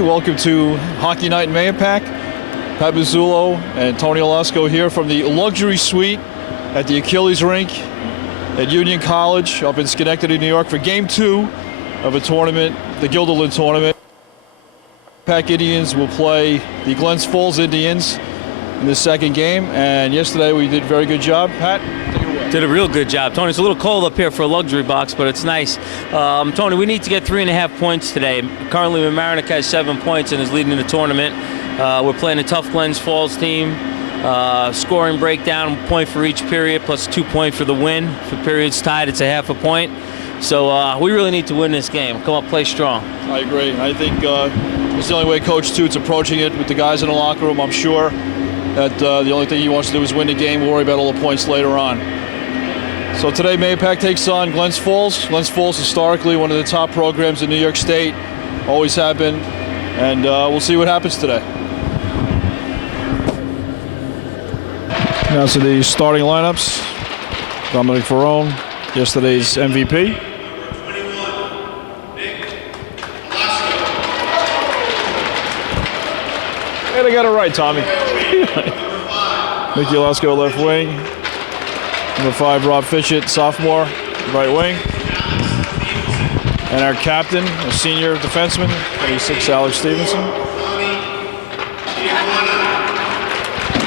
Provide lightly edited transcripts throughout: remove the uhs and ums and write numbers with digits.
Welcome to Hockey Night in Mahopac. Pat Mazzullo and Tony Olasco here from the luxury suite at the Achilles Rink at Union College up in Schenectady, New York for Game 2 of a tournament, the Guilderland Tournament. Mahopac Indians will play the Glens Falls Indians in the second game, and yesterday we did a very good job. Pat, take it away. Did a real good job. Tony, it's a little cold up here for a luxury box, but it's nice. Tony, we need to get 3.5 points today. Currently, Mamaroneck has 7 points and is leading the tournament. We're playing a tough Glens Falls team. Scoring breakdown, point for each period, plus 2 points for the win. If the period's tied, it's a half a point. So we really need to win this game. Come on, play strong. I agree. I think it's the only way Coach Toots approaching it with the guys in the locker room. I'm sure that the only thing he wants to do is win the game. We'll worry about all the points later on. So today, Mahopac takes on Glens Falls. Glens Falls, historically one of the top programs in New York State, always have been, and we'll see what happens today. Now to the starting lineups. Dominic Ferrone, yesterday's MVP. And I got it right, Tommy. Mickey Olasco, left wing. Number 5, Rob Fitchett, sophomore, right wing. And our captain, a senior defenseman, 26, Alex Stevenson.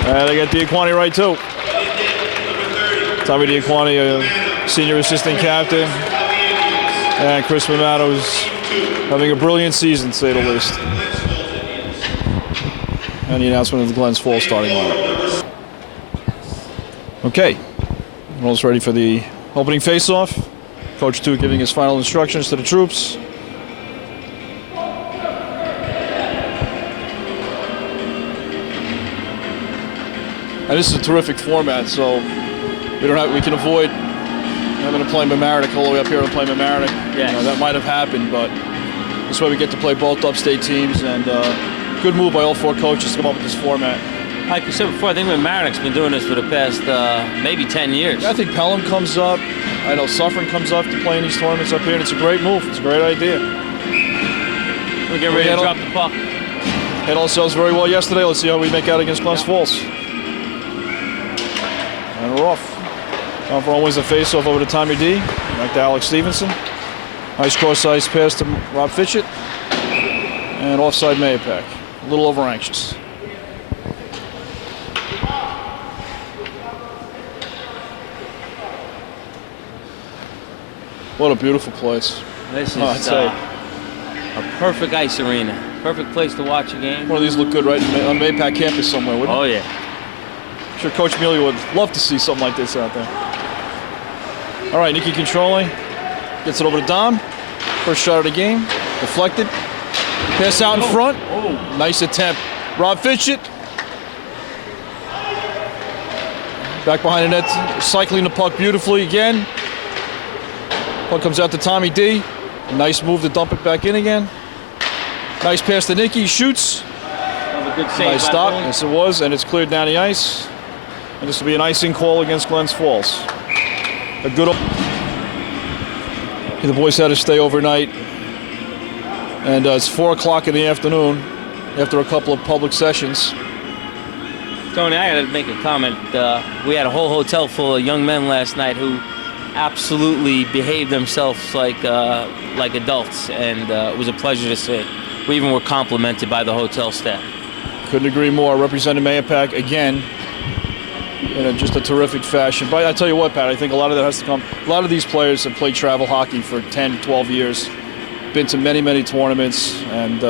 And they got Diaquani right too. Tommy Diaquani, a senior assistant captain. And Chris Mamato's having a brilliant season, to say the least. And the announcement of the Glens Falls starting lineup. Okay. Almost ready for the opening face-off. Coach Toot giving his final instructions to the troops. And this is a terrific format, so we can avoid having to play Mamaroneck all the way up here and play Mamaroneck. Yes. You know, that might have happened, but this way we get to play both upstate teams, and good move by all 4 coaches to come up with this format. Like you said before, I think Mamaroneck's been doing this for the past maybe 10 years. Yeah, I think Pelham comes up. I know Suffern comes up to play in these tournaments up here, and it's a great move. It's a great idea. We're getting ready to drop the puck. Handled ourselves very well yesterday. Let's see how we make out against Glens Falls. And we're off. Now for always a face-off over to Tommy D. Back to Alex Stevenson. Nice cross-ice pass to Rob Fitchett. And offside Mahopac. A little over-anxious. What a beautiful place. This is a perfect ice arena. Perfect place to watch a game. One of these look good right on Mahopac campus somewhere, wouldn't it? Oh, yeah. I'm sure Coach Mealy would love to see something like this out there. All right, Nicky controlling. Gets it over to Dom. First shot of the game. Deflected. Pass out in front. Oh. Nice attempt. Rob Fitchett. Back behind the net, cycling the puck beautifully again. Puck comes out to Tommy D. A nice move to dump it back in again. Nice pass to Nicky. Shoots. A good save. Nice stop. Yes, it was, and it's cleared down the ice. And this will be an icing call against Glens Falls. A good. The boys had to stay overnight, and it's 4 o'clock in the afternoon after a couple of public sessions. Tony, I got to make a comment. We had a whole hotel full of young men last night who absolutely behaved themselves like adults, and it was a pleasure to see. We even were complimented by the hotel staff. Couldn't agree more. Represented Mahopac again in just a terrific fashion. But I tell you what, Pat, I think a lot of that has to come. A lot of these players have played travel hockey for 10, 12 years, been to many, many tournaments, and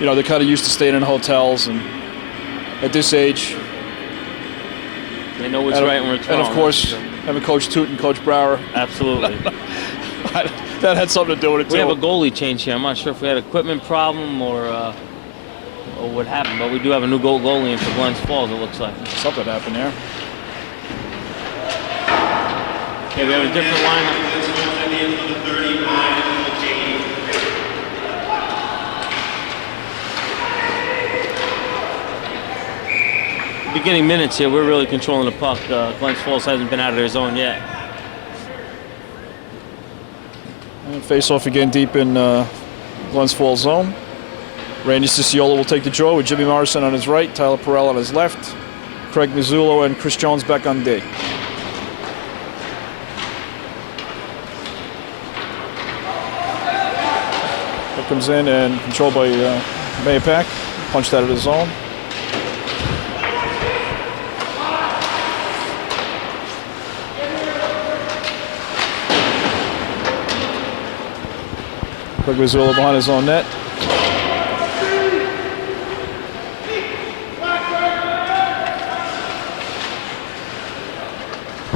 you know, they're kind of used to staying in hotels. And at this age, they know what's right and what's wrong. And of course, having Coach Toot and Coach Brower. Absolutely. That had something to do with it, too. We have a goalie change here. I'm not sure if we had an equipment problem or what happened, but we do have a new goalie in for Glens Falls, it looks like. Something happened there. Okay, we have a different lineup. Beginning minutes here, we're really controlling the puck. Glens Falls hasn't been out of their zone yet. And face off again deep in Glens Falls zone. Randy Ciciola will take the draw with Jimmy Morrison on his right, Tyler Perrell on his left, Craig Mazzullo and Chris Jones back on D. That comes in and controlled by Mahopac, punched out of the zone. Craig Mazzullo behind his own net.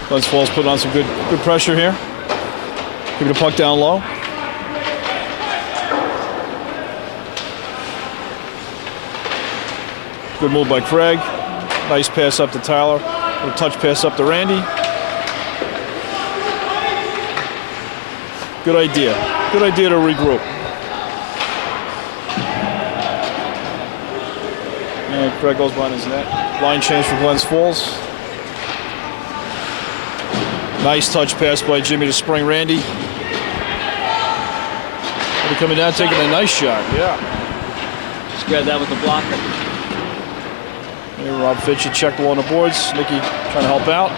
Glens Falls putting on some good pressure here. Keeping the puck down low. Good move by Craig. Nice pass up to Tyler. A touch pass up to Randy. Good idea. Good idea to regroup. And Craig goes behind his net. Line change for Glens Falls. Nice touch pass by Jimmy to spring Randy. Randy coming down, taking a nice shot. Yeah. Just grab that with the blocker. Here, Rob Fitch checked on the boards. Nicky trying to help out.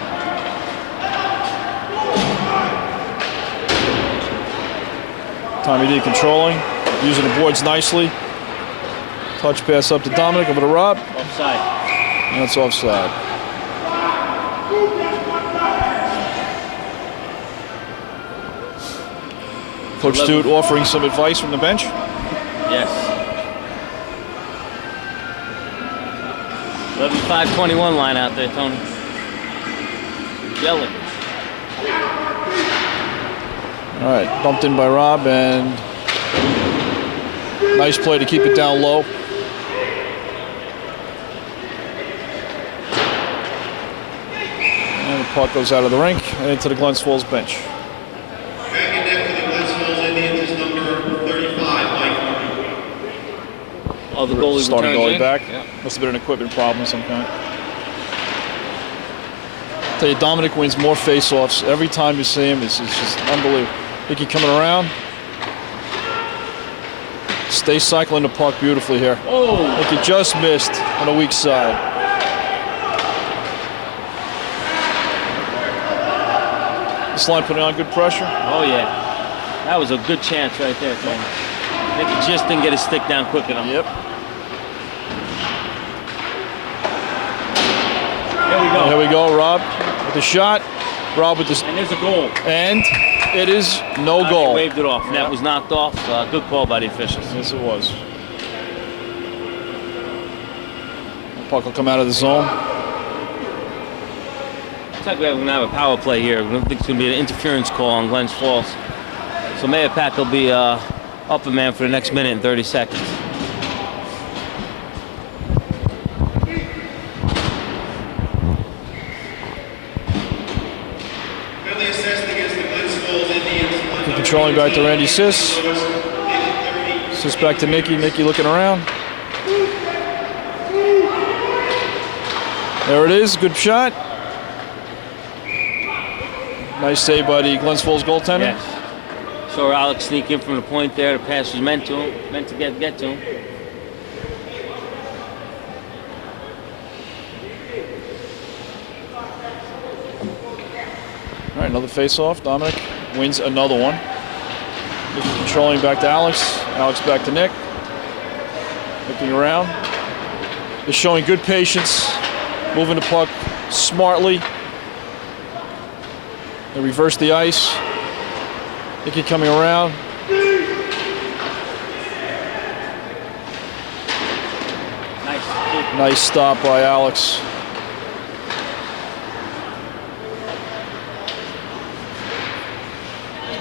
Tommy D controlling, using the boards nicely. Touch pass up to Dominic, over to Rob. Offside. And that's offside. Coach Stute offering some advice from the bench. Yes. 11-5-21 line out there, Tony. Yelling. All right, bumped in by Rob, and nice play to keep it down low. And the puck goes out of the rink and into the Glens Falls bench. Back in net for the Glens Falls Indians is number 35, Mike. Oh, the goalie starting returns goalie in? back. Yeah. Must have been an equipment problem of some kind. I'll tell you, Dominic wins more face-offs every time you see him. It's just unbelievable. Nicky coming around. Stays cycling the puck beautifully here. Oh! Nicky just missed on the weak side. This line putting on good pressure. Oh, yeah. That was a good chance right there, Tony. Nicky just didn't get his stick down quick enough. Yep. Here we go. Here we go, Rob with the shot. Rob with the... And there's a goal. And it is no He goal. waved it off. Net was knocked off. Good call by the officials. Yes, it was. The puck will come out of the zone. Looks like we're going to have a power play here. I don't think it's going to be an interference call on Glens Falls. So Mahopac will be up a man for the next minute and 30 seconds. Penalty assessed against the Glens Falls Indians. Controlling back to Randy Sis. Sis back to Nicky. Nicky looking around. There it is. Good shot. Nice save by the Glens Falls goaltender. Yes. Saw Alex sneak in from the point there. The pass was meant to him, meant to get to him. All right, another face-off. Dominic wins another one. Nicky controlling back to Alex. Alex back to Nick. Looking around. They're showing good patience. Moving the puck smartly. They reverse the ice. Nicky coming around. Nice stop by Alex.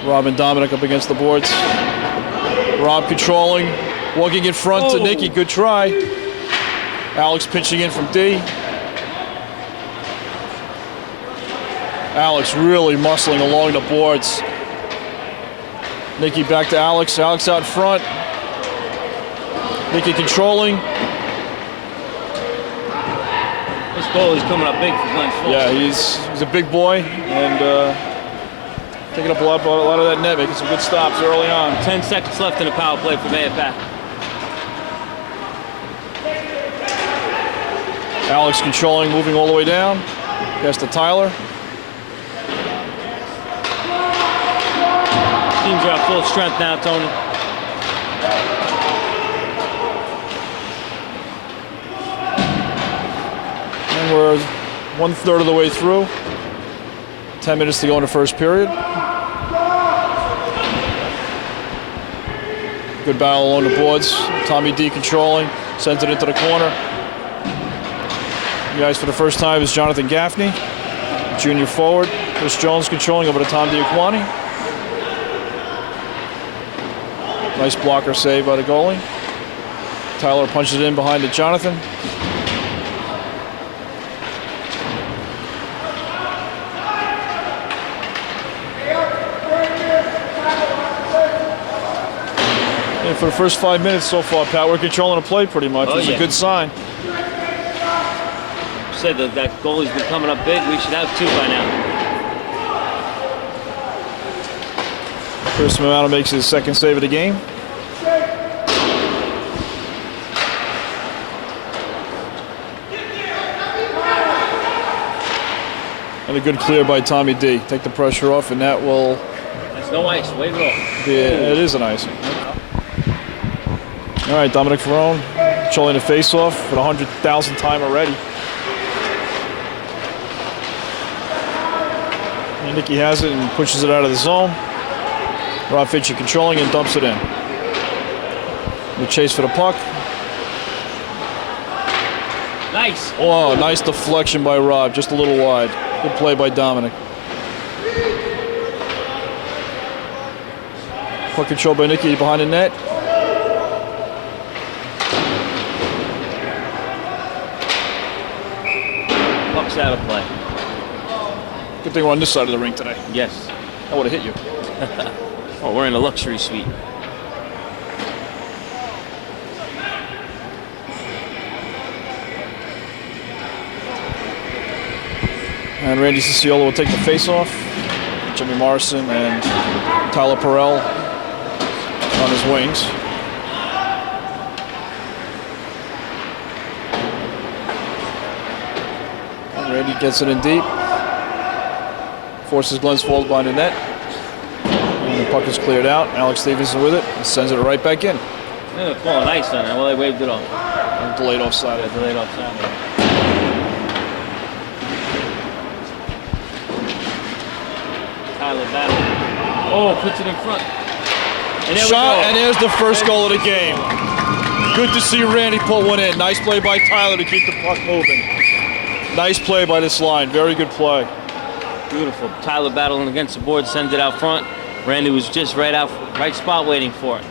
Rob and Dominic up against the boards. Rob controlling, walking in front to Nicky. Good try. Alex pinching in from D. Alex really muscling along the boards. Nicky back to Alex. Alex out in front. Nicky controlling. This goal is coming up big for Glens Falls. Yeah, he's a big boy and taking up a lot of that net, making some good stops early on. 10 seconds left in the power play for Mahopac. Alex controlling, moving all the way down. Pass to Tyler. Teams are at full strength now, Tony. And we're 1/3 of the way through. 10 minutes to go in the first period. Good battle along the boards. Tommy D controlling, sends it into the corner. The ice for the first time is Jonathan Gaffney, junior forward. Chris Jones controlling over to Tom Diaquani. Nice blocker save by the goalie. Tyler punches it in behind to Jonathan. And for the first 5 minutes so far, Pat, we're controlling the play pretty much. It's a good sign. Said that goalie's been coming up big. We should have 2 by now. Chris Mamano makes his second save of the game. And a good clear by Tommy D. Take the pressure off, and that will... That's no ice. Wave it off. Yeah, it is an icing. All right, Dominic Ferrone controlling the face-off for the 100,000th time already. And Nicky has it and pushes it out of the zone. Rob Fitchie controlling and dumps it in. The chase for the puck. Nice. Oh, nice deflection by Rob, just a little wide. Good play by Dominic. Puck control by Nicky behind the net. Puck's out of play. Good thing we're on this side of the rink today. Yes. I would have hit you. Oh, we're in a luxury suite. And Randy Cicciolo will take the face-off. Jimmy Morrison and Tyler Perrell on his wings. And Randy gets it in deep. Forces Glens Falls behind the net. And the puck is cleared out. Alex Stevenson with it and sends it right back in. They're calling ice on it. Well, they waved it off. And delayed offside. Yeah, delayed offside. Tyler battle. Oh, puts it in front. And there Shot, we go. and there's the first goal of the game. Good to see Randy put one in. Nice play by Tyler to keep the puck moving. Nice play by this line. Very good play. Beautiful. Tyler battling against the board, sends it out front. Randy was just right spot waiting for it.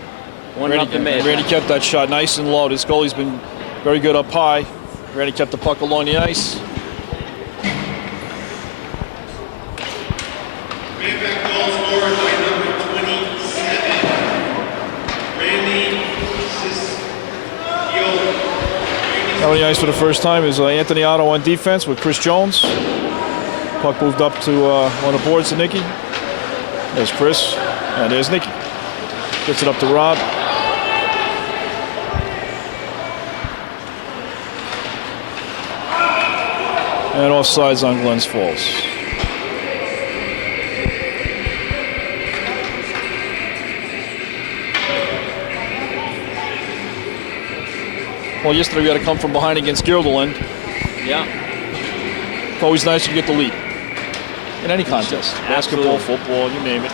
Randy kept that shot nice and low. This goalie's been very good up high. Randy kept the puck along the ice. Mahopac goal scored by number 27, Randy Cicciolo. Out on the ice for the first time is Anthony Otto on defense with Chris Jones. Puck moved up to on the boards to Nicky. There's Chris, and there's Nicky. Gets it up to Rob. And offsides on Glens Falls. Well, yesterday we had to come from behind against Guilderland. Yeah. It's always nice to get the lead in any contest. Basketball, football, you name it.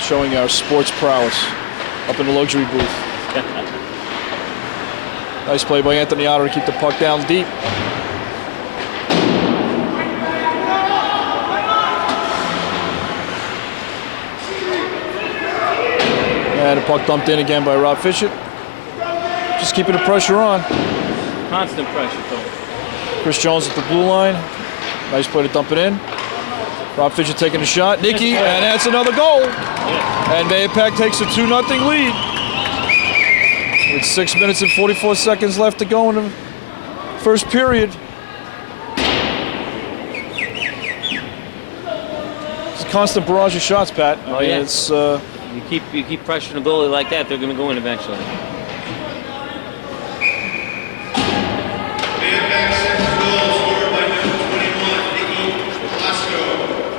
Showing our sports prowess up in the luxury booth. Nice play by Anthony Otto to keep the puck down deep. And the puck dumped in again by Rob Fitchett. Just keeping the pressure on. Constant pressure, Phil. Chris Jones at the blue line. Nice play to dump it in. Rob Fitchett taking a shot. Nicky, and that's another goal. Yeah. And Mahopac takes a 2-0 lead. With 6 minutes and 44 seconds left to go in the first period. It's a constant barrage of shots, Pat. I mean, yeah. It's You keep pressuring a goalie like that, they're going to go in eventually.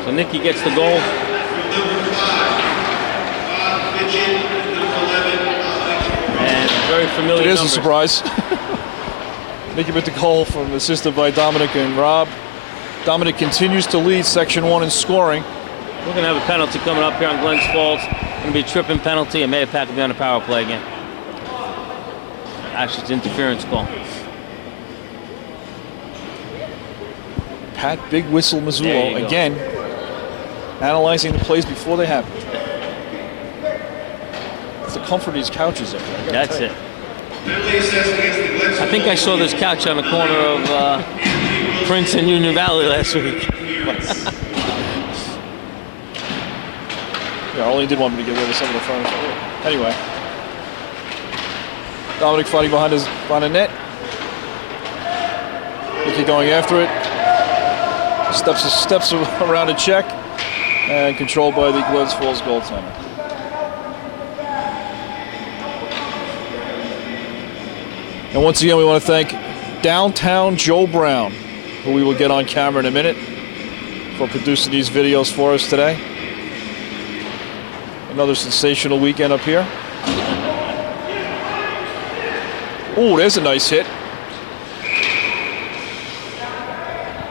So Nicky gets the goal. And very familiar It is a numbers. surprise. Nicky with the goal from assisted by Dominic and Rob. Dominic continues to lead Section 1 in scoring. We're going to have a penalty coming up here on Glens Falls. Going to be a tripping penalty, and Mahopac will be on the power play again. Actually, it's an interference call. Pat Big Whistle There Mazzullo you go. again analyzing the plays before they happen. It's the comfort of these couches there. That's it. I think I saw this couch on the corner of Prince and Union Valley last week. Yeah, I only did want me to get rid of some of the furniture. Anyway. Dominic fighting behind the net. Nicky going after it. Steps around a check. And controlled by the Glens Falls goaltender. And once again, we want to thank Downtown Joe Brown, who we will get on camera in a minute, for producing these videos for us today. Another sensational weekend up here. Oh, there's a nice hit.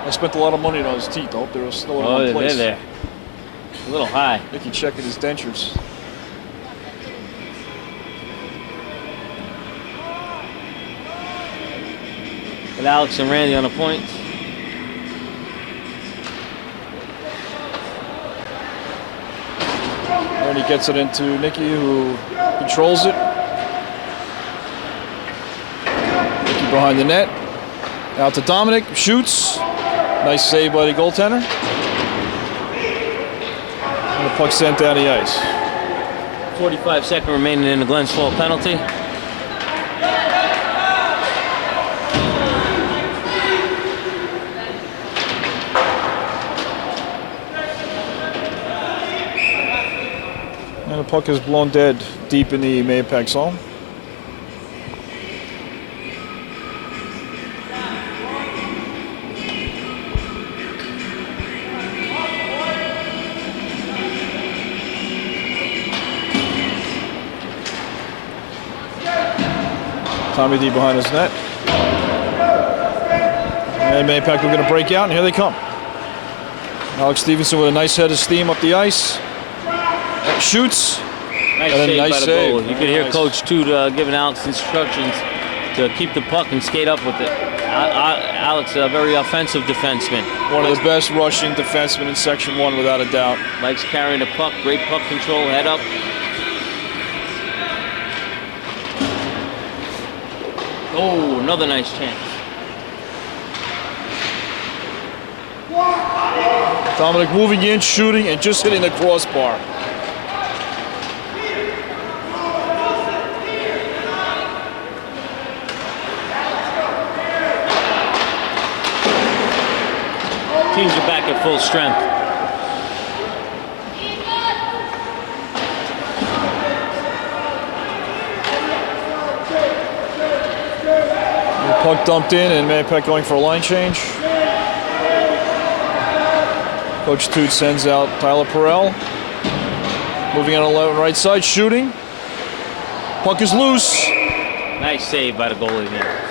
I spent a lot of money on his teeth. I hope they're still in one place. They're there. A little high. Nicky checking his dentures. With Alex and Randy on the point. And he gets it into Nicky, who controls it. Nicky behind the net. Out to Dominic, shoots. Nice save by the goaltender. And the puck sent down the ice. 45 seconds remaining in the Glens Falls penalty. And the puck is blown dead deep in the Mahopac zone. Tommy D behind his net. And Mahopac are going to break out, and here they come. Alex Stevenson with a nice head of steam up the ice. Shoots. Nice And a save nice by the save. goal. You could hear Nice. Coach Toot giving Alex instructions to keep the puck and skate up with it. Alex, a very offensive defenseman. One of the best rushing defensemen in Section 1, without a doubt. Likes carrying the puck, great puck control, head up. Oh, another nice chance. Dominic moving in, shooting, and just hitting the crossbar. Teams are back at full strength. The puck dumped in, and Mahopac going for a line change. Coach Toot sends out Tyler Perrell. Moving on the right side, shooting. Puck is loose. Nice save by the goalie there.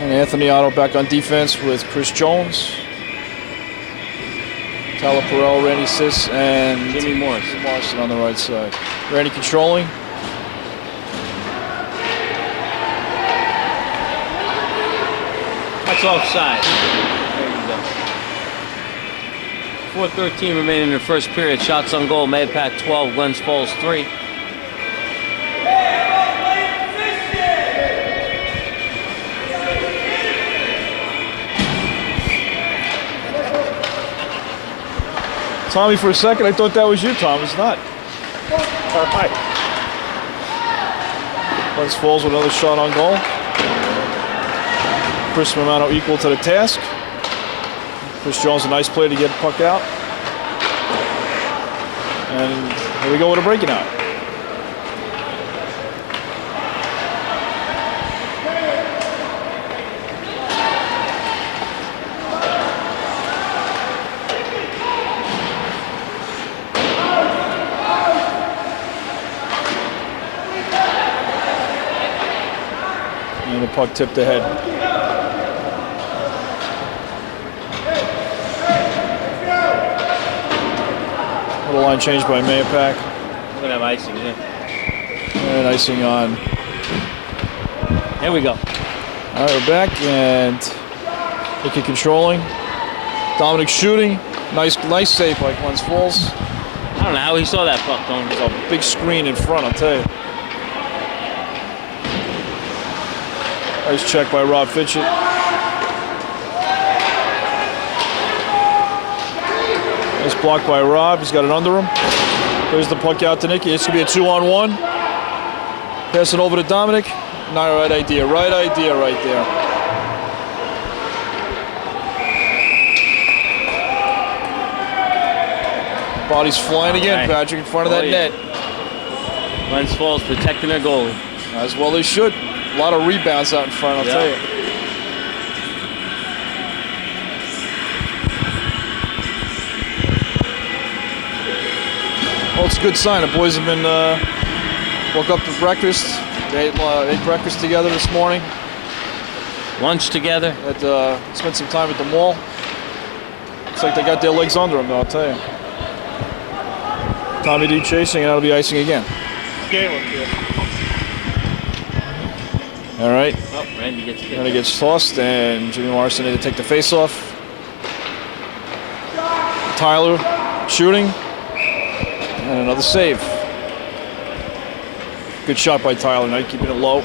And Anthony Otto back on defense with Chris Jones. Tyler Perrell, Randy Siss, and Jimmy Morrison on the right side. Randy controlling. That's offside. There you go. 4:13 remaining in the first period. Shots on goal. Mahopac 12, Glens Falls 3. Tommy, for a second, I thought that was you, Tom. It's not. All right. Glens Falls with another shot on goal. Chris Romano equal to the task. Chris Jones, a nice play to get the puck out. And here we go with a breaking out. puck tipped ahead. Little line change by Mahopac. We're gonna have icing here. And icing on. There we go. All right, we're back, and Hickey controlling. Dominic shooting. Nice save by Glens Falls. I don't know how he saw that puck, Tony. There's a big screen in front, I'll tell you. Nice check by Rob Fitchett. Nice block by Rob. He's got it under him. There's the puck out to Nicky. It's going to be a 2-on-1. Pass it over to Dominic. Not right idea. Right idea right there. Body's flying again, right. Patrick, in front of that net. Glens Falls protecting their goalie. As well they should. A lot of rebounds out in front, I'll tell you. Well, it's a good sign. The boys have been woke up to breakfast. They ate breakfast together this morning. Lunch together. Spent some time at the mall. Looks like they got their legs under them, though, I'll tell you. Tommy D chasing, and that'll be icing again. All right. Oh, Randy gets kicked. Randy gets tossed, and Jimmy Morrison need to take the face-off. Tyler shooting, and another save. Good shot by Tyler tonight, keeping it low.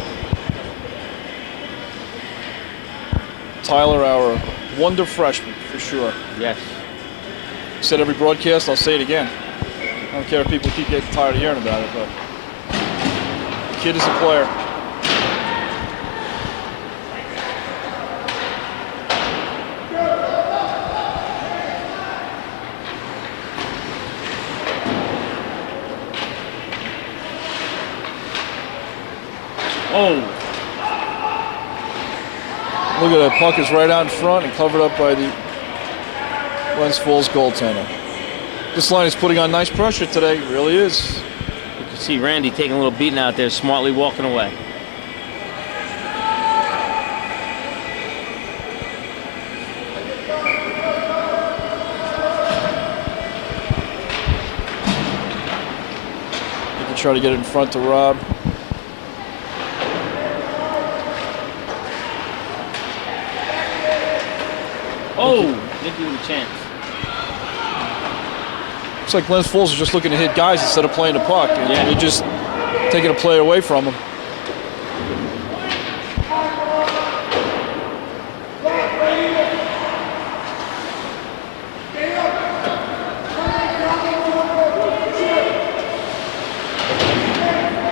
Tyler, our wonder freshman, for sure. Yes. Said every broadcast, I'll say it again. I don't care if people keep getting tired of hearing about it, but the kid is a player. Oh. Look at that, puck is right out in front and covered up by the Glens Falls goaltender. This line is putting on nice pressure today, it really is. You can see Randy taking a little beating out there, smartly walking away. You can try to get it in front to Rob. Oh, Nicky with a chance. Looks like Glens Falls is just looking to hit guys instead of playing the puck. And you're just taking a play away from them.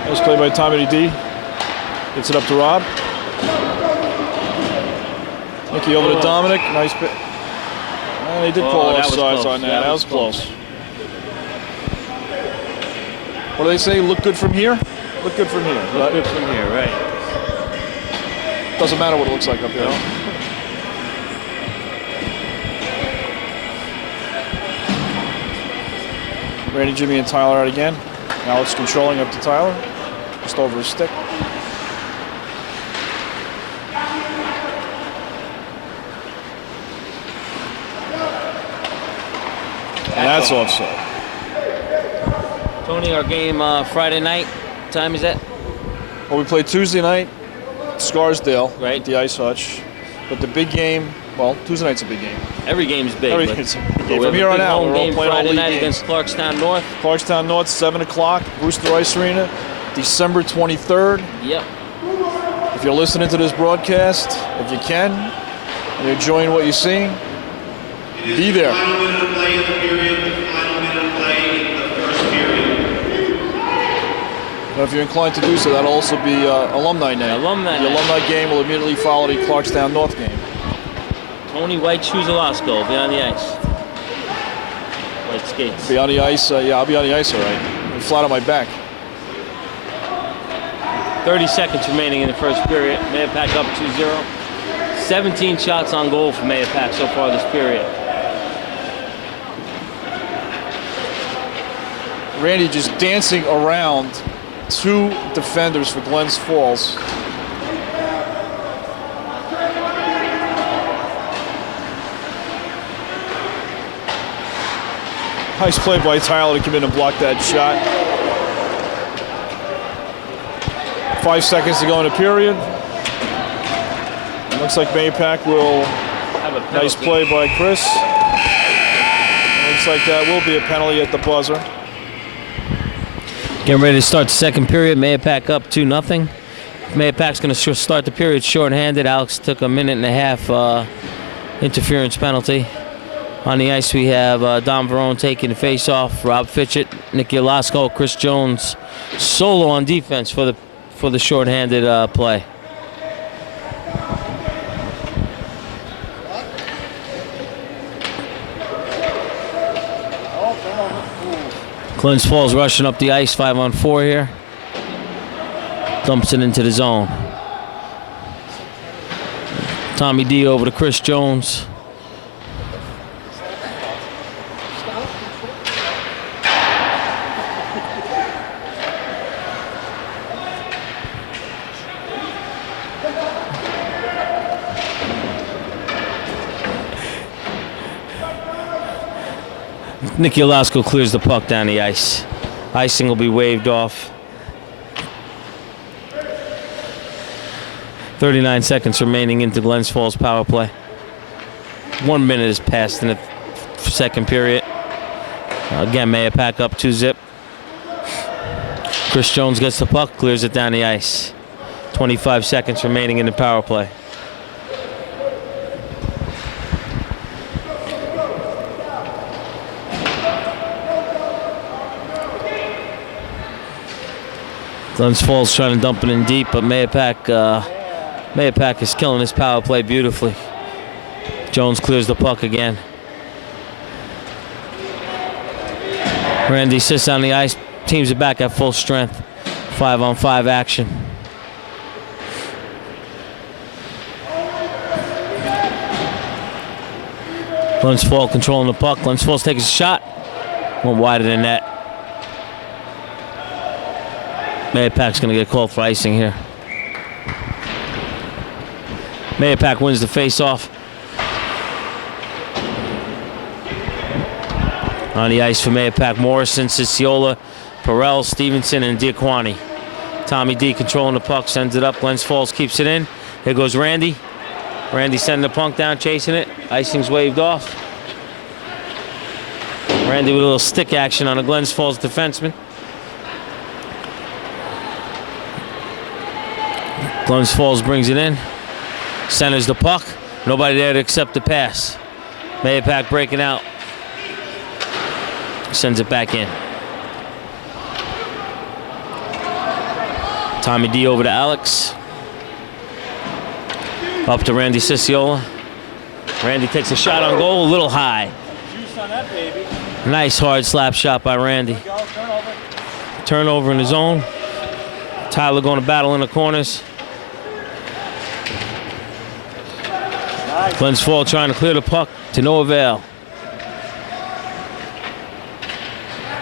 Nice play by Tommy D. Gets it up to Rob. Nicky over to Dominic. Nice bit. And they did pull offsides on that. That was close. What do they say? Look good from here? Look good from here. Look good from here, right. Doesn't matter what it looks like up here. Randy, Jimmy, and Tyler out again. Alex controlling up to Tyler. Just over his stick. And that's offside. Tony, our game Friday night. What time is that? Well, we played Tuesday night, Scarsdale, Right. at the Ice Hutch. But the big game, well, Tuesday night's a big game. Every game's big. Every but game's a big we game. have From a here on big out, home we're all game playing all Friday league night games. against Clarkstown North. Clarkstown North, 7 o'clock, Brewster Ice Arena, December 23rd. Yep. If you're listening to this broadcast, if you can, and you're enjoying what you're seeing, be there. Final minute of play in the period. The final minute of play in the first period. Now, if you're inclined to do so, that'll also be alumni night. Alumni The night. alumni game will immediately follow the Clarkstown North game. Tony White Shoes Alasko will be on the ice. White skates. Be on the ice. Yeah, I'll be on the ice, all right. I'll be flat on my back. 30 seconds remaining in the first period. Mahopac up 2-0. 17 shots on goal for Mahopac so far this period. Randy just dancing around two defenders for Glens Falls. Nice play by Tyler to come in and block that shot. 5 seconds to go in the period. Looks like Mahopac will have a penalty. Nice play by Chris. Looks like that will be a penalty at the buzzer. Getting ready to start the second period. Mahopac up 2-0. Mahopac's going to start the period short-handed. Alex took a minute and a half interference penalty. On the ice we have Dom Verone taking the face-off. Rob Fitchett, Nicky Olasco, Chris Jones solo on defense for the short-handed play. Glens Falls rushing up the ice, 5-on-4 here. Dumps it into the zone. Tommy D over to Chris Jones. Nicky Olasco clears the puck down the ice. Icing will be waved off. 39 seconds remaining into Glens Falls power play. 1 minute has passed in the second period. Again, Mahopac up 2-0. Chris Jones gets the puck, clears it down the ice. 25 seconds remaining in the power play. Glens Falls trying to dump it in deep, but Mahopac is killing his power play beautifully. Jones clears the puck again. Randy sits on the ice, teams it back at full strength. 5-on-5 action. Glens Falls controlling the puck. Glens Falls takes a shot. Went wide of the net. Mahopac's going to get called for icing here. Mahopac wins the face-off. On the ice for Mahopac, Morrison, Ciciola, Perel, Stevenson, and Diaquani. Tommy D controlling the puck, sends it up. Glens Falls keeps it in. Here goes Randy. Randy sending the puck down, chasing it. Icing's waved off. Randy with a little stick action on a Glens Falls defenseman. Glens Falls brings it in. Centers the puck. Nobody there to accept the pass. Mahopac breaking out. Sends it back in. Tommy D over to Alex. Up to Randy Ciciola. Randy takes a shot on goal, a little high. Juice on that, baby. Nice hard slap shot by Randy. Turnover in the zone. Tyler going to battle in the corners. Glens Falls trying to clear the puck to no avail.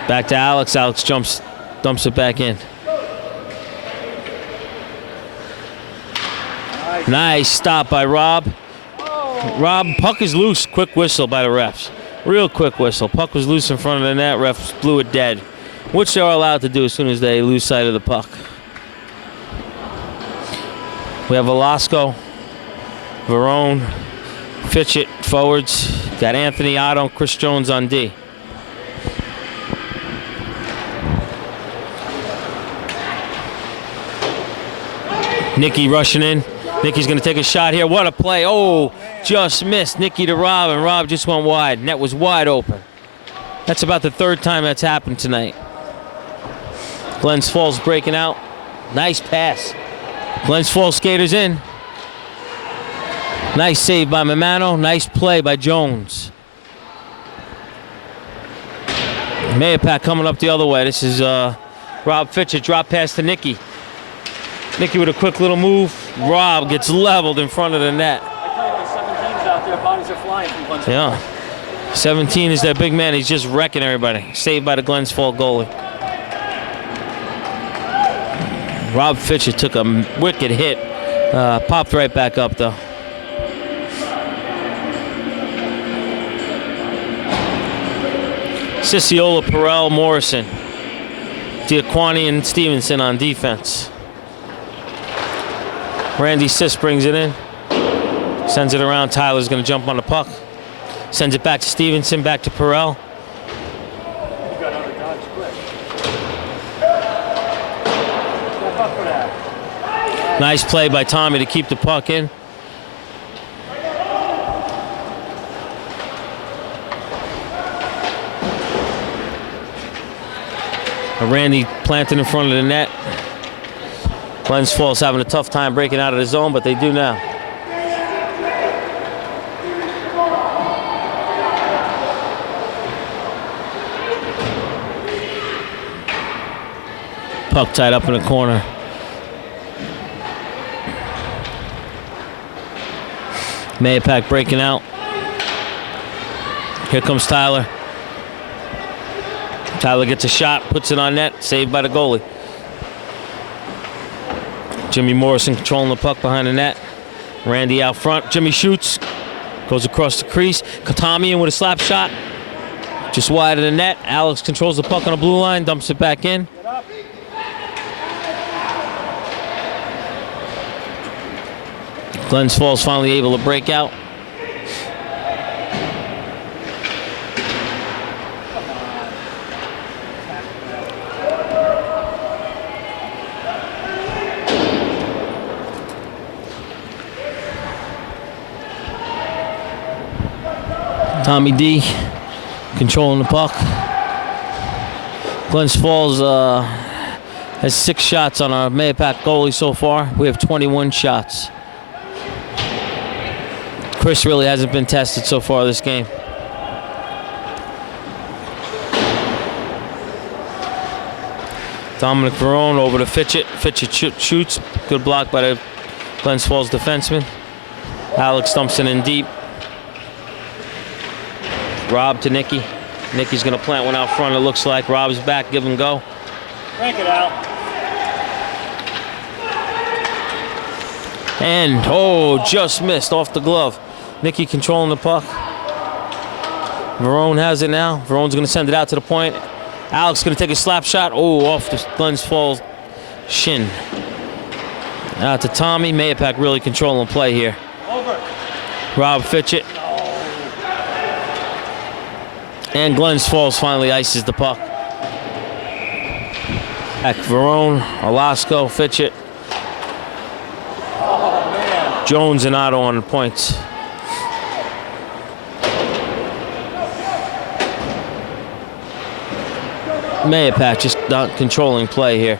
Back to Alex. Alex dumps it back in. Nice stop by Rob. Rob, puck is loose. Quick whistle by the refs. Real quick whistle. Puck was loose in front of the net. Refs blew it dead, which they're allowed to do as soon as they lose sight of the puck. We have Velasco, Verone, Fitchett forwards. Got Anthony Otto, Chris Jones on D. Nicky rushing in. Nicky's going to take a shot here. What a play. Oh, just missed. Nicky to Rob, and Rob just went wide. Net was wide open. That's about the third time that's happened tonight. Glens Falls breaking out. Nice pass. Glens Falls skaters in. Nice save by Mamano. Nice play by Jones. Mahopac coming up the other way. This is Rob Fitchett. Drop pass to Nicky. Nicky with a quick little move. Rob gets leveled in front of the net. I tell you, 17's out there, bodies are flying from Glens Falls. Yeah. 17 is that big man. He's just wrecking everybody. Saved by the Glens Falls goalie. Rob Fitchett took a wicked hit. Popped right back up, though. Ciciola, Perrell, Morrison. Diaquani and Stevenson on defense. Randy Sis brings it in. Sends it around. Tyler's going to jump on the puck. Sends it back to Stevenson, back to Perrell. You got another dodge quick. Step up for that. Nice play by Tommy to keep the puck in. Randy planted in front of the net. Glens Falls having a tough time breaking out of the zone, but they do now. Puck tied up in the corner. Mahopac breaking out. Here comes Tyler. Tyler gets a shot, puts it on net, saved by the goalie. Jimmy Morrison controlling the puck behind the net. Randy out front. Jimmy shoots, goes across the crease. Katami in with a slap shot, just wide of the net. Alex controls the puck on the blue line, dumps it back in. Glens Falls finally able to break out. Tommy D controlling the puck. Glens Falls has 6 shots on our Mahopac goalie so far. We have 21 shots. Chris really hasn't been tested so far this game. Dominic Verone over to Fitchett. Fitchett shoots. Good block by the Glens Falls defenseman. Alex dumps it in deep. Rob to Nicky. Nicky's going to plant one out front, it looks like. Rob's back, give him go. Crank it out. And, oh, just missed off the glove. Nicky controlling the puck. Verone has it now. Verone's going to send it out to the point. Alex going to take a slap shot. Oh, off the Glens Falls shin. Out to Tommy. Mahopac really controlling play here. Over. Rob Fitchett. And Glens Falls finally ices the puck. Back Verone, Alasko, Fitchett. Oh, man. Jones and Otto on the points. Mahopac just not controlling play here.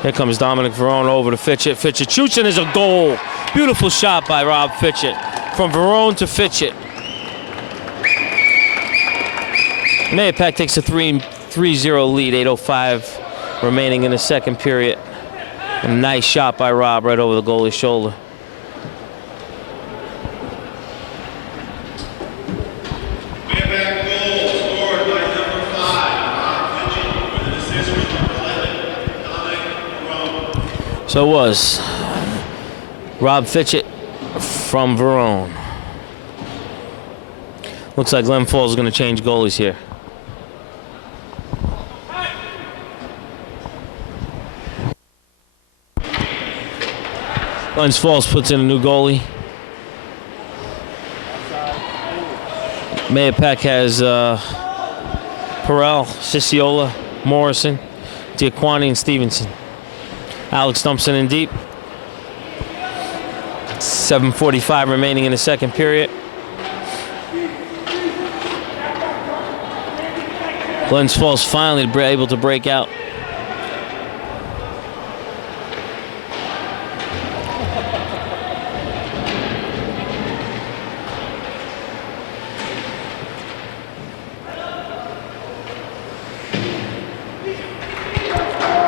Here comes Dominic Verone over to Fitchett. Fitchett shoots and there's a goal. Beautiful shot by Rob Fitchett. From Verone to Fitchett. Mahopac takes a 3-0 lead, 8:05 remaining in the second period. A nice shot by Rob right over the goalie's shoulder. Mahopac goal scored by number 5, Rob Fitchett, with an assist from number 11, Dominic Verone. So it was Rob Fitchett from Verone. Looks like Glens Falls is going to change goalies here. Glens Falls puts in a new goalie. Mahopac has Perrell, Ciciola, Morrison, Diaquani, and Stevenson. Alex dumps it in deep. 7:45 remaining in the second period. Glens Falls finally able to break out.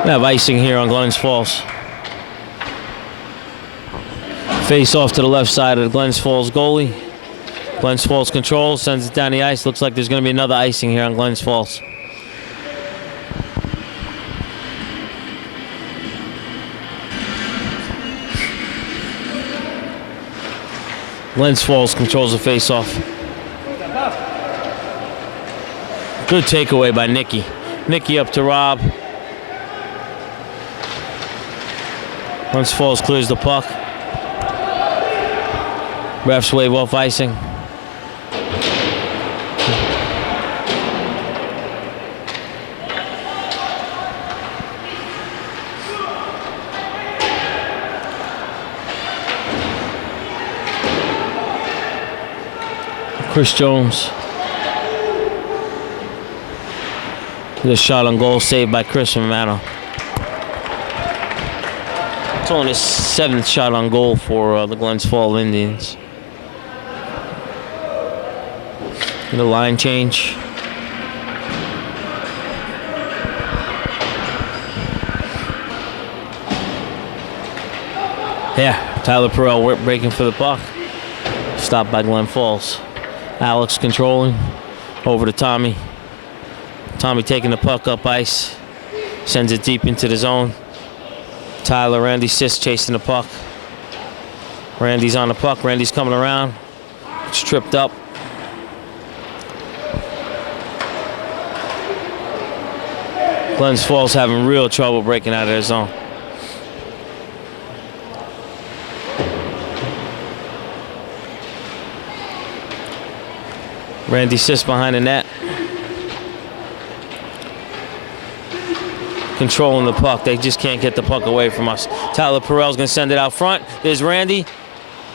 We have icing here on Glens Falls. Face off to the left side of the Glens Falls goalie. Glens Falls controls, sends it down the ice. Looks like there's going to be another icing here on Glens Falls. Glens Falls controls the face-off. Good takeaway by Nicky. Nicky up to Rob. Glens Falls clears the puck. Refs wave off icing. Chris Jones. The shot on goal saved by Chris Romano. It's only his 7th shot on goal for the Glens Falls Indians. The line change. Yeah, Tyler Perrell breaking for the puck. Stopped by Glens Falls. Alex controlling. Over to Tommy. Tommy taking the puck up ice. Sends it deep into the zone. Tyler, Randy Sisk chasing the puck. Randy's on the puck. Randy's coming around. It's tripped up. Glens Falls having real trouble breaking out of their zone. Randy Sisk behind the net. Controlling the puck. They just can't get the puck away from us. Tyler Perrell's going to send it out front. There's Randy.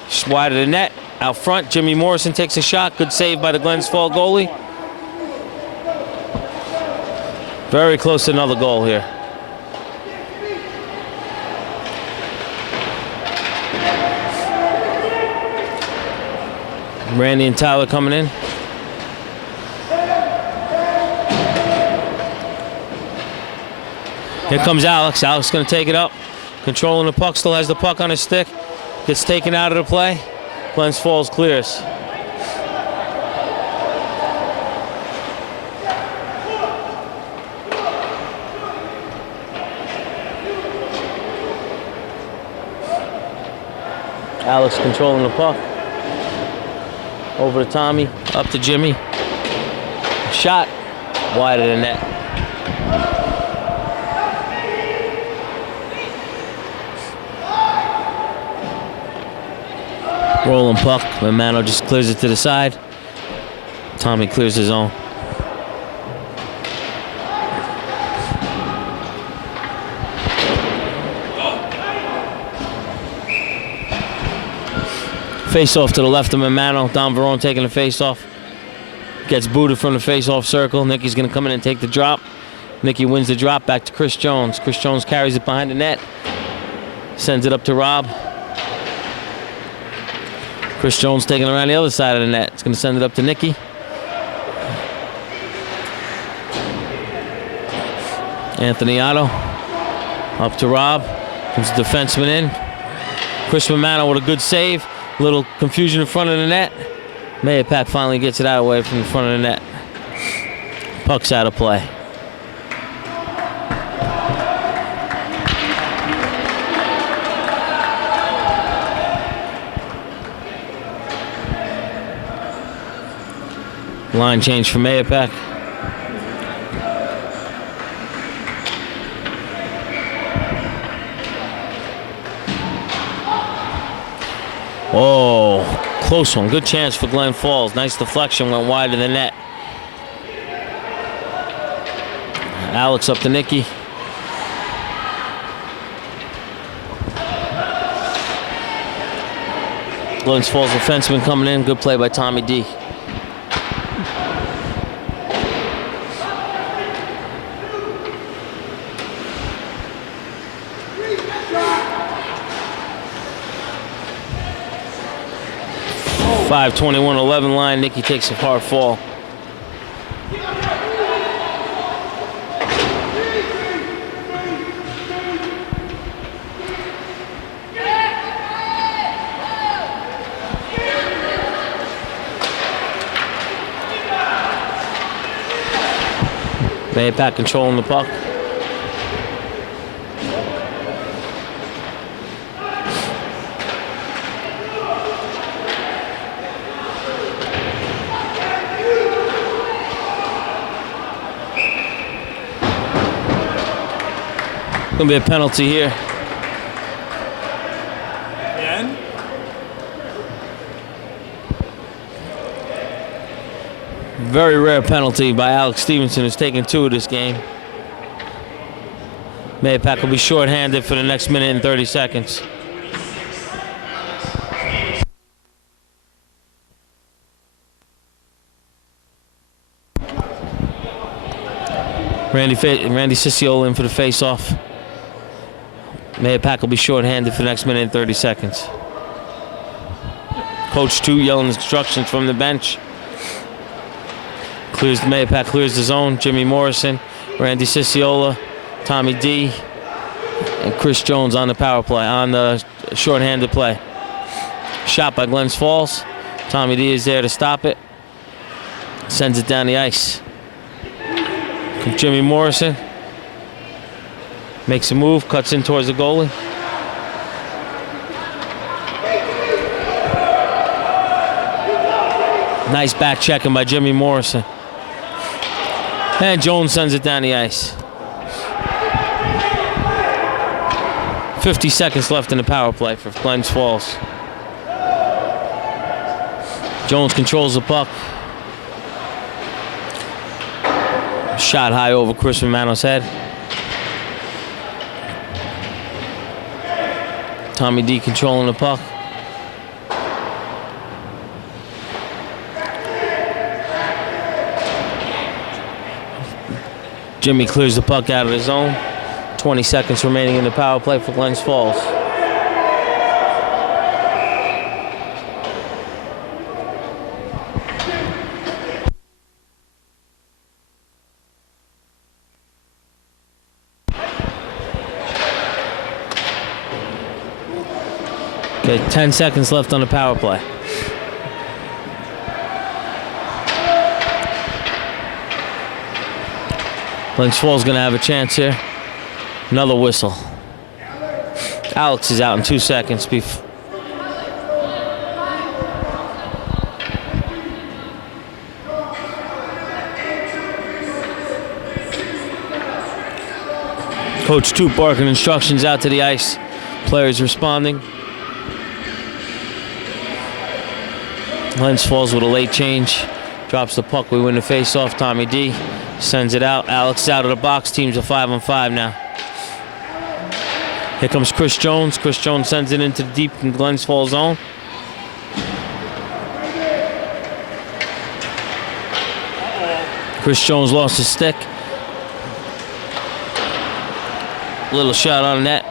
Just wide of the net. Out front, Jimmy Morrison takes a shot. Good save by the Glens Falls goalie. Very close to another goal here. Randy and Tyler coming in. Here comes Alex. Alex going to take it up. Controlling the puck. Still has the puck on his stick. Gets taken out of the play. Glens Falls clears. Alex controlling the puck. Over to Tommy. Up to Jimmy. Shot. Wide of the net. Rolling puck. Romano just clears it to the side. Tommy clears his own. Face off to the left of Romano. Don Verone taking the face off. Gets booted from the face off circle. Nicky's going to come in and take the drop. Nicky wins the drop back to Chris Jones. Chris Jones carries it behind the net. Sends it up to Rob. Chris Jones taking it around the other side of the net. It's going to send it up to Nicky. Anthony Otto. Up to Rob. Comes the defenseman in. Chris Romano with a good save. Little confusion in front of the net. Mahopac finally gets it out away from the front of the net. Puck's out of play. Line change for Mahopac. Oh, close one. Good chance for Glens Falls. Nice deflection, went wide of the net. Alex up to Nicky. Glens Falls defenseman coming in. Good play by Tommy D. .5:21:11 line. Nicky takes a hard fall. Mahopac controlling the puck. Gonna be a penalty here. Again? Very rare penalty by Alex Stevenson, who's taken 2 of this game. Mahopac will be shorthanded for the next minute and 30 seconds. Randy Ciciola in for the face-off. Mahopac will be shorthanded for the next minute and 30 seconds. Coach 2 yelling instructions from the bench. Mahopac clears the zone. Jimmy Morrison, Randy Ciciola, Tommy D, and Chris Jones on the power play, on the shorthanded play. Shot by Glens Falls. Tommy D is there to stop it. Sends it down the ice. Jimmy Morrison makes a move, cuts in towards the goalie. Nice back checking by Jimmy Morrison. And Jones sends it down the ice. 50 seconds left in the power play for Glens Falls. Jones controls the puck. Shot high over Chris Romano's head. Tommy D controlling the puck. Jimmy clears the puck out of the zone. 20 seconds remaining in the power play for Glens Falls. Okay, 10 seconds left on the power play. Glens Falls gonna have a chance here. Another whistle. Alex is out in 2 seconds. Coach 2 barking instructions out to the ice. Players responding. Glens Falls with a late change. Drops the puck. We win the face-off. Tommy D sends it out. Alex out of the box. Teams are 5-on-5 now. Here comes Chris Jones. Chris Jones sends it into the deep Glens Falls zone. Chris Jones lost his stick. Little shot on net.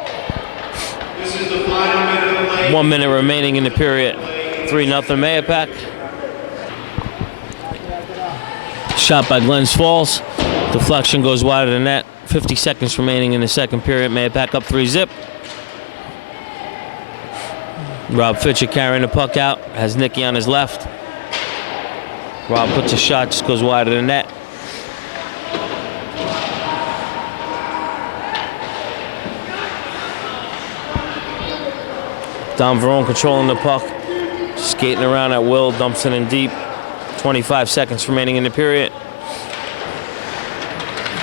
This is the final minute of play. 1 minute remaining in the period. 3-0 Mahopac. Shot by Glens Falls. Deflection goes wide of the net. 50 seconds remaining in the second period. Mahopac up 3-0. Rob Fitcher carrying the puck out. Has Nicky on his left. Rob puts a shot, just goes wide of the net. Dom Verone controlling the puck. Skating around at will, dumps it in deep. 25 seconds remaining in the period.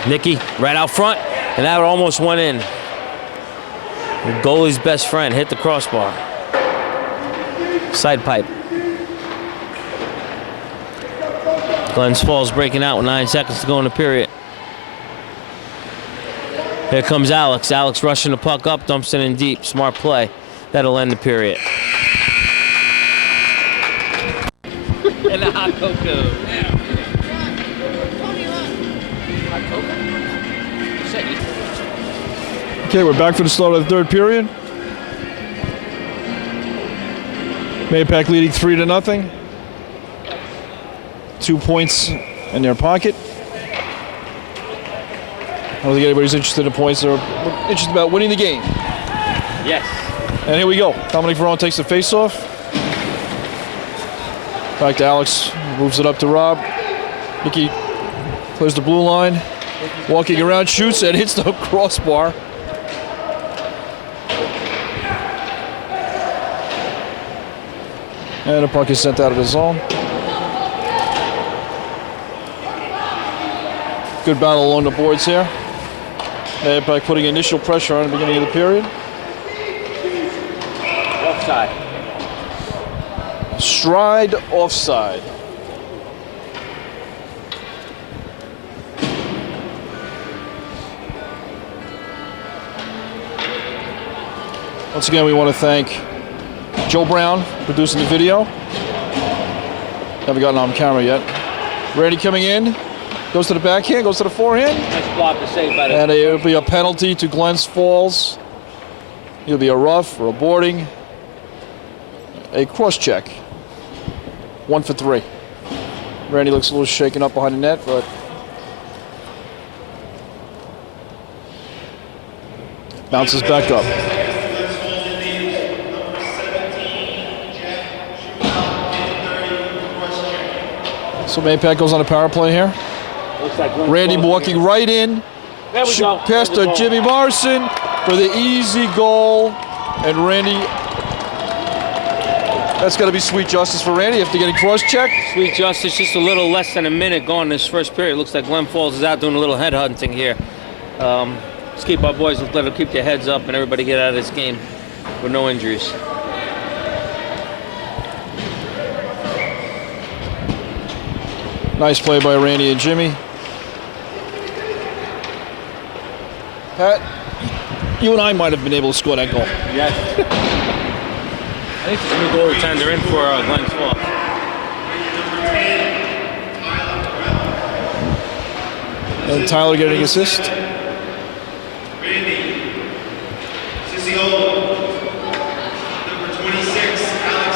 Nicky right out front, and that almost went in. The goalie's best friend hit the crossbar. Side pipe. Glens Falls breaking out with 9 seconds to go in the period. Here comes Alex. Alex rushing the puck up, dumps it in deep. Smart play. That'll end the period. And a hot cocoa. Okay, we're back for the start of the third period. Mahopac leading 3-0. 2 points in their pocket. I don't think anybody's interested in points. They're interested about winning the game. Yes. And here we go. Dominic Verone takes the face-off. Back to Alex. Moves it up to Rob. Nicky clears the blue line. Walking around, shoots, and hits the crossbar. And the puck is sent out of the zone. Good battle along the boards here. Mahopac putting initial pressure on the beginning of the period. Offside. Stride offside. Once again, we want to thank Joe Brown for producing the video. Haven't gotten on camera yet. Randy coming in, goes to the backhand, goes to the forehand. Nice block to save by the. And it'll be a penalty to Glens Falls. It'll be a rough or a boarding. A cross check. 1 for 3. Randy looks a little shaken up behind the net, but bounces back up. So Mahopac goes on a power play here. Looks like Glens Randy Falls walking right in. There we go. Past There we to go. Jimmy Morrison for the easy goal. And Randy, that's got to be sweet justice for Randy after getting cross-checked. Sweet justice, just a little less than a minute gone this first period. Looks like Glens Falls is out doing a little head hunting here. Let's keep our boys, let them keep their heads up and everybody get out of this game with no injuries. Nice play by Randy and Jimmy. Pat, you and I might have been able to score that goal. Yes. I think it's a new goal tender in for Glens Falls. And Tyler getting assist. Randy. Sissiola. Number 26, Alex.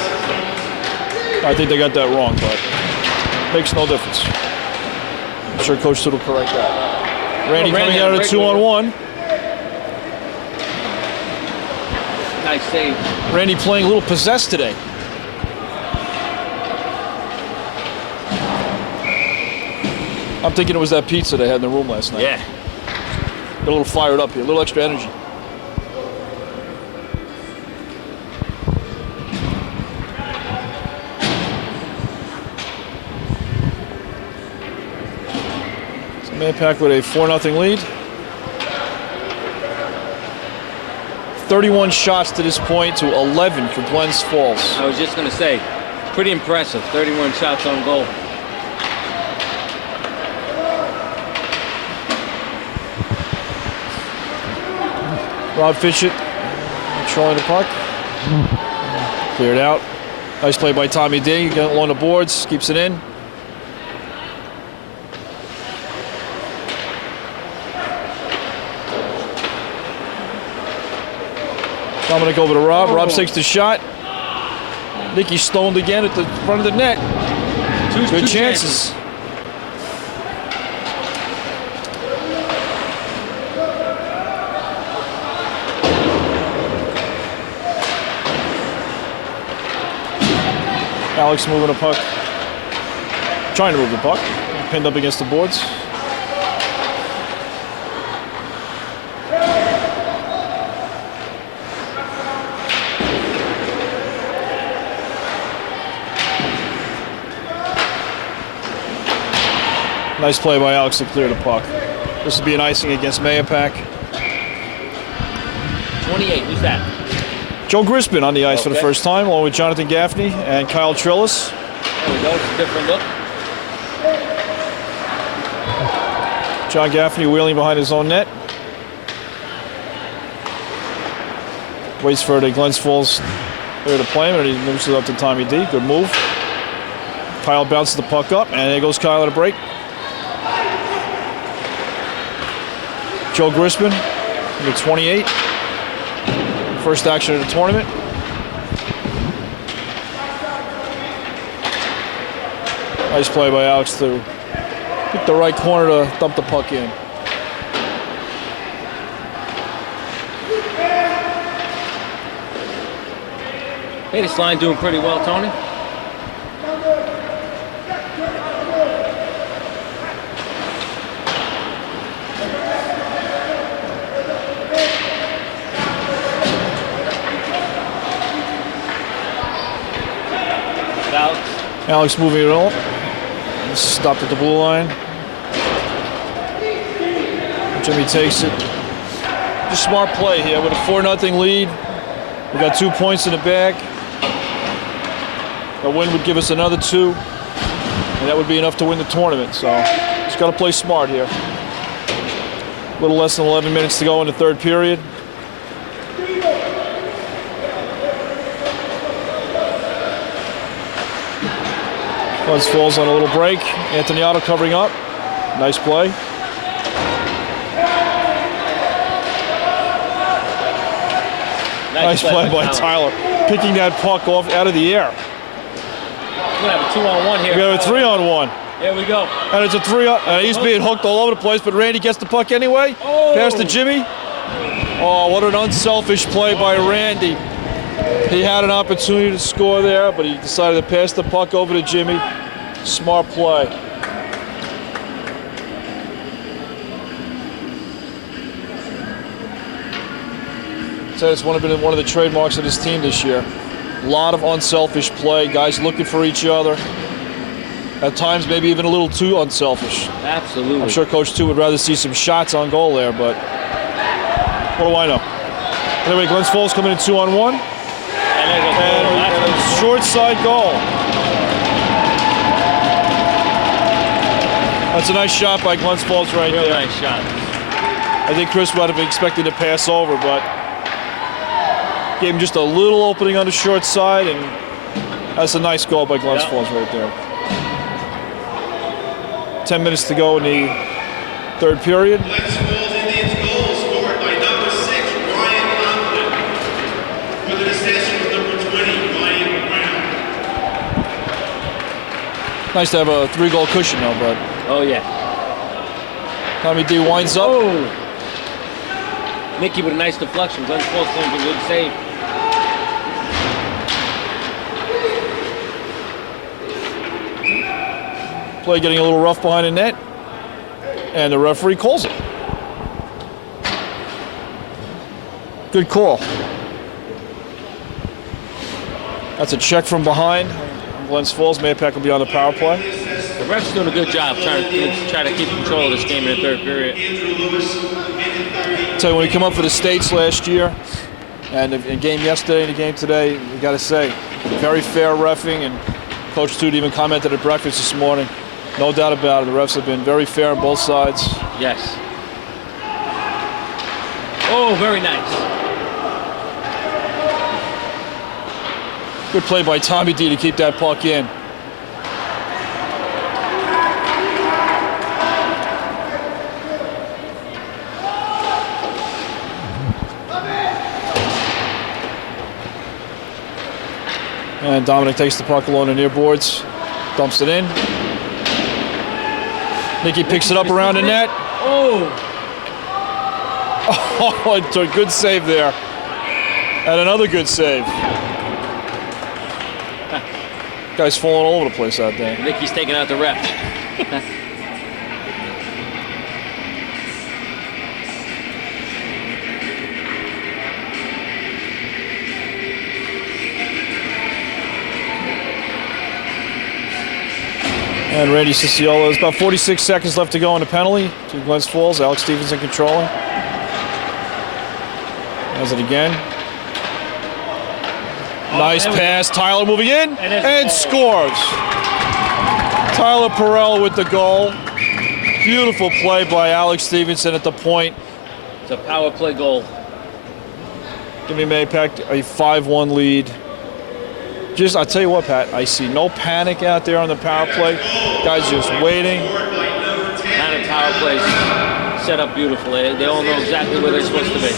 I think they got that wrong, but makes no difference. I'm sure Coach Toot will correct that. Randy coming out of the 2-on-1. Nice save. Randy playing a little possessed today. I'm thinking it was that pizza they had in the room last night. Yeah. Got a little fired up here, a little extra energy. So Mahopac with a 4-0 lead. 31 shots to this point to 11 for Glens Falls. I was just going to say, pretty impressive. 31 shots on goal. Rob Fitchett controlling the puck. Cleared out. Nice play by Tommy D. Got along the boards, keeps it in. Dominic over to Rob. Rob takes the shot. Nicky stoned again at the front of the net. Good chances. Alex moving the puck. Trying to move the puck. Pinned up against the boards. Nice play by Alex to clear the puck. This would be an icing against Mahopac. 28, who's that? Joe Grisbin on the ice for the Okay. first time, along with Jonathan Gaffney and Kyle Trillis. There we go, it's a different look. John Gaffney wheeling behind his own net. Waits for the Glens Falls there to play him, and he moves it up to Tommy D. Good move. Kyle bounces the puck up, and there goes Kyle at a break. Joe Grisbin, number 28. First action of the tournament. Nice play by Alex to pick the right corner to dump the puck in. Hey, this line doing pretty well, Tony. Alex moving it on. Stopped at the blue line. Jimmy takes it. Just smart play here with a 4-0 lead. We got 2 points in the bag. A win would give us another 2, and that would be enough to win the tournament. So just got to play smart here. A little less than 11 minutes to go in the third period. Glens Falls on a little break. Anthony Otto covering up. Nice play. Nice play by Tyler. Picking that puck off out of the air. We're going to have a 2-on-1 here. We have a 3-on-1. There we go. And it's a 3-on. He's being hooked all over the place, but Randy gets the puck anyway. Oh. Pass to Jimmy. Oh, what an unselfish play by Randy. He had an opportunity to score there, but he decided to pass the puck over to Jimmy. Smart play. So it's been one of the trademarks of this team this year. A lot of unselfish play, guys looking for each other. At times, maybe even a little too unselfish. Absolutely. I'm sure Coach Tu would rather see some shots on goal there, but what do I know? Anyway, Glens Falls coming in 2-on-1. And a short side goal. That's a nice shot by Glens Falls right there. Nice shot. I think Chris might have been expecting to pass over, but gave him just a little opening on the short side, and that's a nice goal by Glens Falls right there. 10 minutes to go in the third period. Glens Falls Indians goal scored by number 6, Ryan Conklin. With an assist from number 20, Ryan Brown. Nice to have a 3-goal cushion though, but Oh, yeah. Tommy D winds up. Oh. Nicky with a nice deflection. Glens Falls doing a good save. Play getting a little rough behind the net, and the referee calls it. Good call. That's a check from behind. Glens Falls. Mahopac will be on the power play. The ref's doing a good job trying to keep control of this game in the third period. Tell you, when we come up for the States last year, and the game yesterday and the game today, we got to say, very fair reffing, and Coach Toot even commented at breakfast this morning. No doubt about it, the refs have been very fair on both sides. Yes. Oh, very nice. Good play by Tommy D to keep that puck in. And Dominic takes the puck along the near boards, dumps it in. Nicky picks it up around the net. Oh! Oh, it's a good save there. And another good save. Guy's falling all over the place out there. Nicky's taking out the ref. And Randy Cicciolo, there's about 46 seconds left to go on the penalty to Glens Falls. Alex Stevenson controlling. Has it again. Nice pass. Tyler moving in and scores. Tyler Perrell with the goal. Beautiful play by Alex Stevenson at the point. It's a power play goal. Give me Mahopac a 5-1 lead. Just, I'll tell you what, Pat, I see no panic out there on the power play. Guys just waiting. Kind of power plays set up beautifully. They all know exactly where they're supposed to be.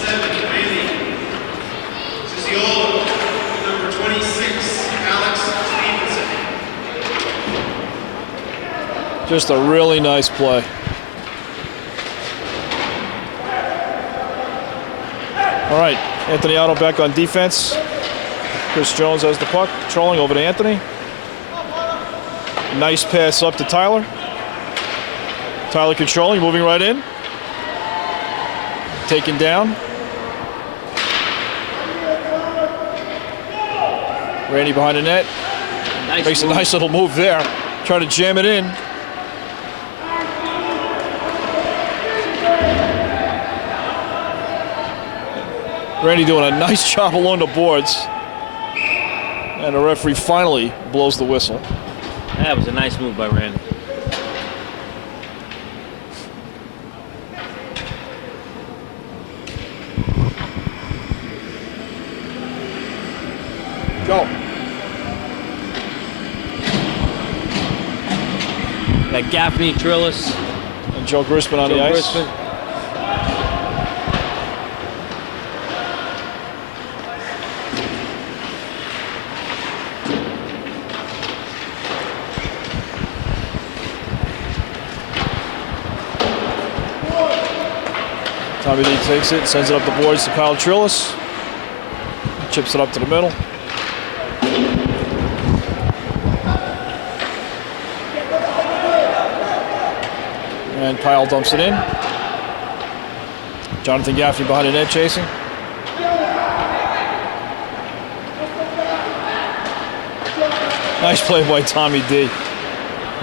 Cicciolo, number 26, Alex Stevenson. Just a really nice play. All right, Anthony Otto back on defense. Chris Jones has the puck, trolling over to Anthony. Nice pass up to Tyler. Tyler controlling, moving right in. Taken down. Randy behind the net. Nice Makes move. a nice little move there. Trying to jam it in. Randy doing a nice job along the boards. And the referee finally blows the whistle. That was a nice move by Randy. Go. Got Gaffney, Trillis, And Joe Grisman on Joe the ice. Grisman. Tommy D takes it, sends it up the boards to Kyle Trillis. Chips it up to the middle. And Kyle dumps it in. Jonathan Gaffney behind the net chasing. Nice play by Tommy D.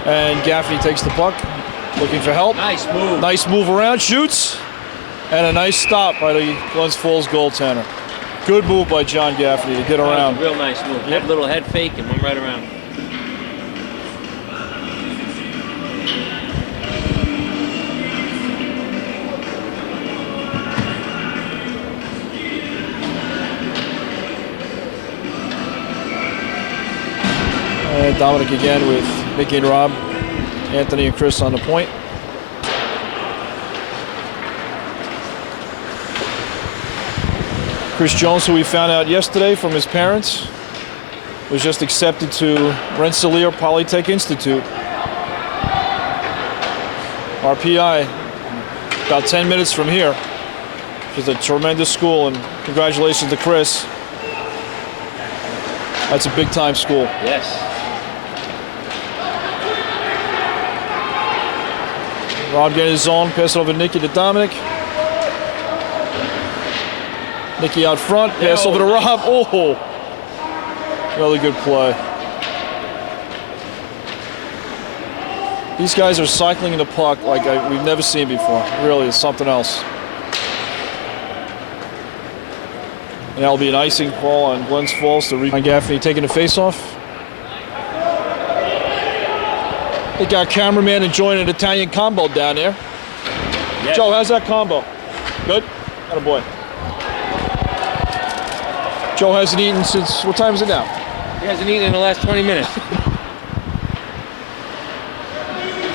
And Gaffney takes the puck, looking for help. Nice move. Nice move around, shoots. And a nice stop by the Glens Falls goaltender. Good move by John Gaffney to get around. Real nice move. Yep. Had a little head fake and went right around. And Dominic again with Mickey and Rob, Anthony and Chris on the point. Chris Jones, who we found out yesterday from his parents, was just accepted to Rensselaer Polytech Institute. RPI, about 10 minutes from here, which is a tremendous school, and congratulations to Chris. That's a big time school. Yes. Rob getting his zone, pass it over to Nicky to Dominic. Nicky out front, pass over to Rob. Oh, really good play. These guys are cycling the puck like we've never seen before. Really, it's something else. And that'll be an icing call on Glens Falls to read. Gaffney taking the face-off. They got cameraman enjoying an Italian combo down there. Yes. Joe, how's that combo? Good? Attaboy. Joe hasn't eaten since, what time is it now? He hasn't eaten in the last 20 minutes.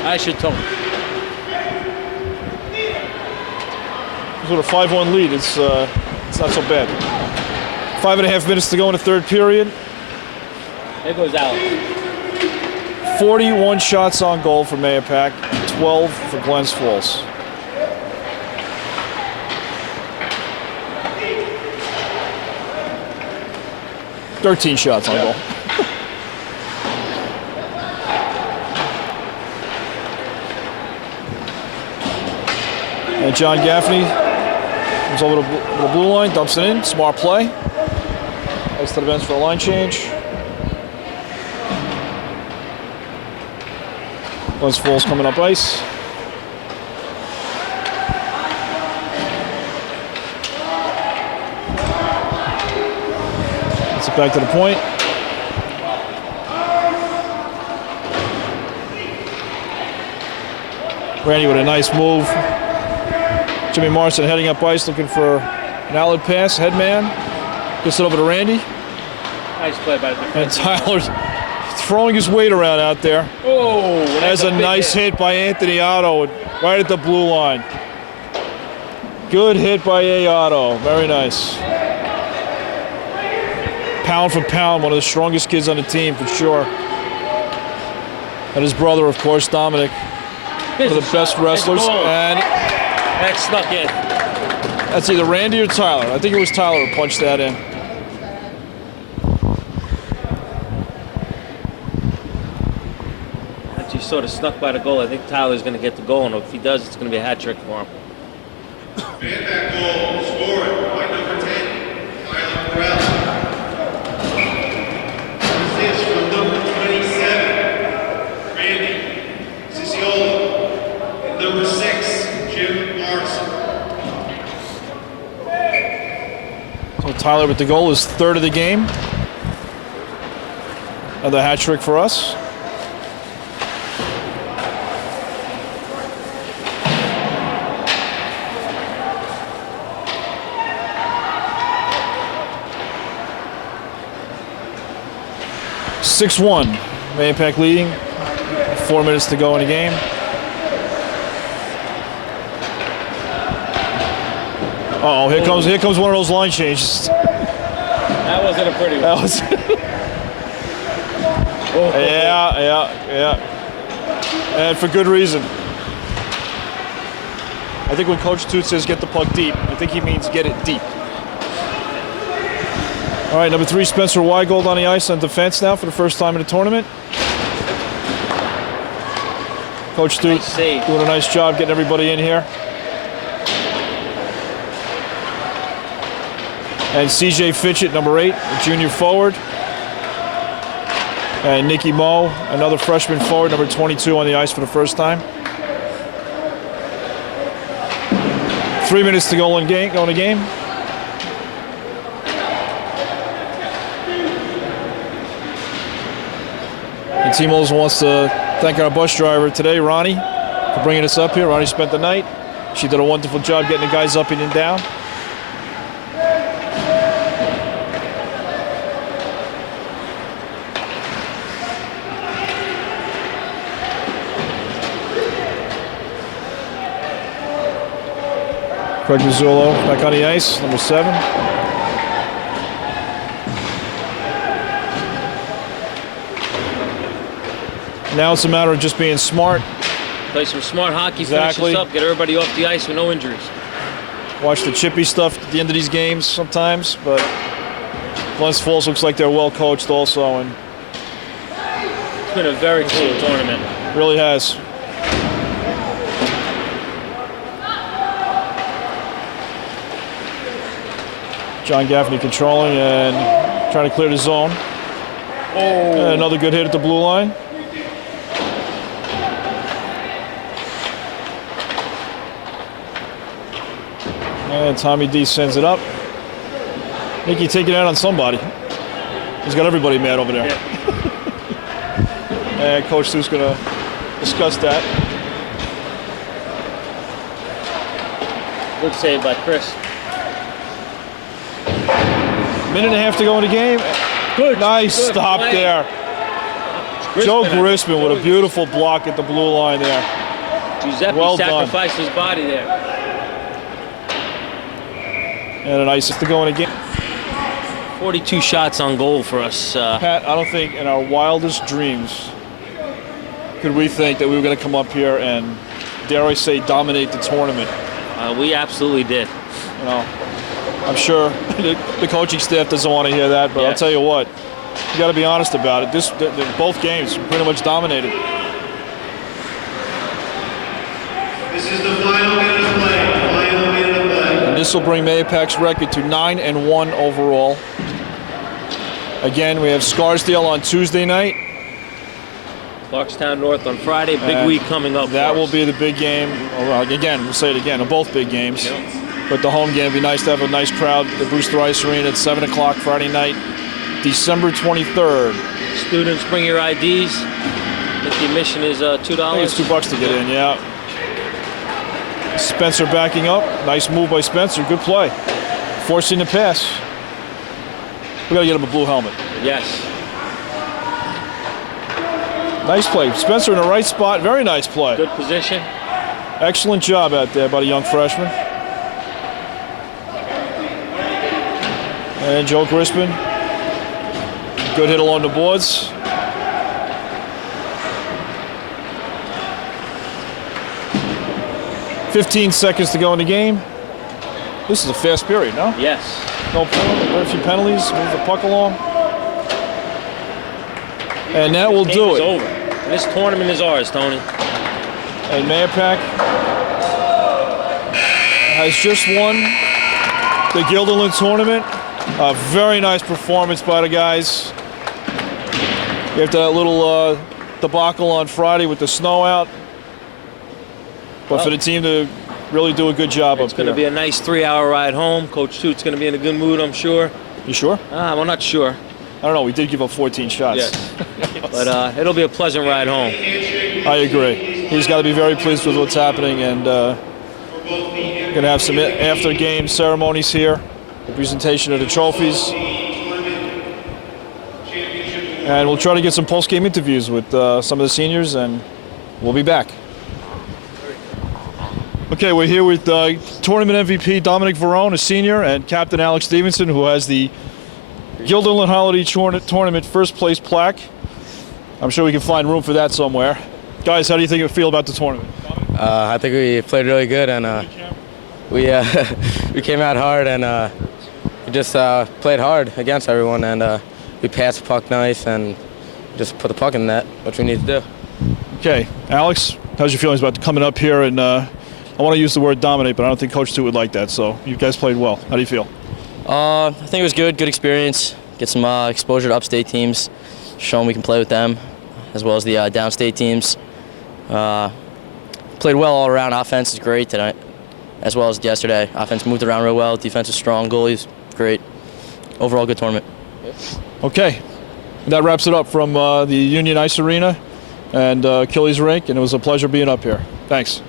I should tell him. With a 5-1 lead, it's not so bad. 5.5 minutes to go in the third period. There goes Alex. 41 shots on goal for Mahopac, 12 for Glens Falls. "13 shots on goal. And John Gaffney comes over to the blue line, dumps it in. Smart play. Ice to the bench for a line change. Glens Falls coming up ice. Gets it back to the point. Randy with a nice move. Jimmy Morrison heading up ice, looking for an outlet pass. Headman gets it over to Randy. Nice play by the And defense. Tyler's throwing his weight around out there. Oh, That's a big nice hit by Anthony Otto, right at the blue line. Good hit by A. Otto, very nice. Pound for pound, one of the strongest kids on the team for sure. And his brother, of course, Dominic, one of the best wrestlers. And That snuck in. that's either Randy or Tyler. I think it was Tyler who punched that in. Actually sort of snuck by the goal. I think Tyler's going to get the goal, and if he does, it's going to be a hat trick for him. Mahopac goal scored by number 10, Tyler Burrell. Assist from number 27, Randy Ciciola. And number 6, Jim Morrison. Tyler with the goal, his third of the game. Another hat trick for us. (6-1). Mahopac leading. 4 minutes to go in the game. Uh-oh, here comes one of those line changes. That wasn't a pretty one. That was yeah. And for good reason. I think when Coach Toot says get the puck deep, I think he means get it deep. All right, number 3, Spencer Weigold on the ice on defense now for the first time in the tournament. Coach Toot doing a nice job getting everybody in here. And CJ Fitchett, number 8, a junior forward. And Nicky Moe, another freshman forward, number 22 on the ice for the first time. 3 minutes to go in the game. And Team Olsen wants to thank our bus driver today, Ronnie, for bringing us up here. Ronnie spent the night. She did a wonderful job getting the guys up and down. Craig Mazzullo back on the ice, number 7. Now it's a matter of just being smart. Play some smart hockey, Exactly. finish this up, get everybody off the ice with no injuries. Watch the chippy stuff at the end of these games sometimes, but Glens Falls looks like they're well coached also, and It's been a very cool tournament. really has. John Gaffney controlling and trying to clear the zone. And another good hit at the blue line. And Tommy D sends it up. Nicky taking it out on somebody. He's got everybody mad over there. And Coach Sue's going to discuss that. Good save by Chris. Minute and a half to go in the game. Good. Nice Good stop play. there. Joe Grisman with a beautiful block at the blue line there. Giuseppe Well done. sacrificed his body there. And a nice to go in the game. 42 shots on goal for us. Pat, I don't think in our wildest dreams could we think that we were going to come up here and, dare I say, dominate the tournament. We absolutely did. You know, I'm sure the coaching staff doesn't want to hear that, but I'll tell you what, you got to be honest about it. Both games were pretty much dominated. This is the final minute of play. Final minute of play. And this will bring Mahopac's record to 9-1 overall. Again, we have Scarsdale on Tuesday night. Clarkstown North on Friday. Big week coming up. That for will us. be the big game. Again, we'll say it again. They're both big games. Yep. But the home game would be nice to have a nice crowd at the Brewster Ice Arena at 7 o'clock Friday night, December 23rd. Students, bring your IDs. I think the admission is $2. I think it's $2 to get in, yeah. Spencer backing up. Nice move by Spencer. Good play. Forcing the pass. We got to get him a blue helmet. Yes. Nice play. Spencer in the right spot. Very nice play. Good position. Excellent job out there by the young freshman. And Joe Grisman. Good hit along the boards. "15 seconds to go in the game. This is a fast period, no? Yes. No penalty, very few penalties. Move the puck along. And that will Game do is it. over. This tournament is ours, Tony. And Mahopac has just won the Guilderland tournament. A very nice performance by the guys. After that little debacle on Friday with the snow out. But for the team to really do a good job It's up going to here. be a nice 3-hour ride home. Coach Toot's going to be in a good mood, I'm sure. You sure? I'm not sure. I don't know. We did give up 14 shots. Yes. But it'll be a pleasant ride home. I agree. He's got to be very pleased with what's happening, and going to have some after-game ceremonies here, the presentation of the trophies, and we'll try to get some post-game interviews with some of the seniors, and we'll be back. Okay, we're here with tournament MVP Dominic Verone, a senior, and Captain Alex Stevenson, who has the Guilderland Holiday Tournament first place plaque. I'm sure we can find room for that somewhere. Guys, how do you think you feel about the tournament? I think we played really good, and we we came out hard, and we just played hard against everyone, and we passed the puck nice and just put the puck in the net, which we need to do. Okay, Alex, how's your feelings about coming up here? And I want to use the word dominate, but I don't think Coach Toot would like that. So you guys played well. How do you feel? I think it was good experience. Get some exposure to upstate teams, show them we can play with them, as well as the downstate teams. Played well all around. Offense is great tonight, as well as yesterday. Offense moved around real well. Defense is strong. Goalies great. Overall, good tournament. Okay, that wraps it up from the Union Ice Arena and Achilles Rink, and it was a pleasure being up here. Thanks.